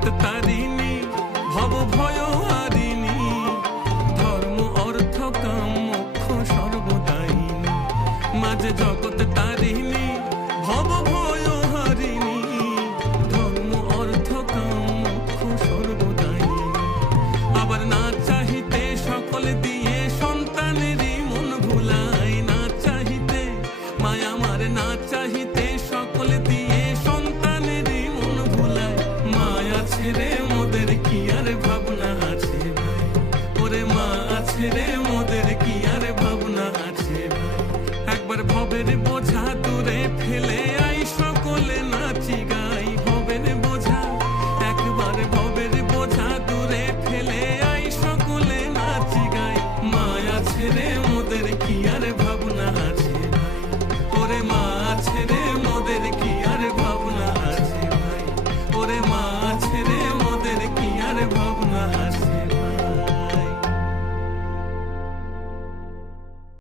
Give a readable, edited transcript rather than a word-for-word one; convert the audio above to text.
জগৎ তারিণী, ভব ভয় হারিণী, ধর্ম অর্থ কাম মোক্ষ সর্বদায়িনী। মাঝে জগৎ তারিণী, ভব ভয় হারিণী, ধর্ম অর্থ কাম মোক্ষ সর্বদায়িনী। আবার না চাহিতে সকল দিয়ে সন্তানেরই মন ভুলাই, না চাহিতে মায়া আমার, না চাহিতে সকল দিয়ে সন্তানেরই মন ভুলায়। মায়া ছেড়ে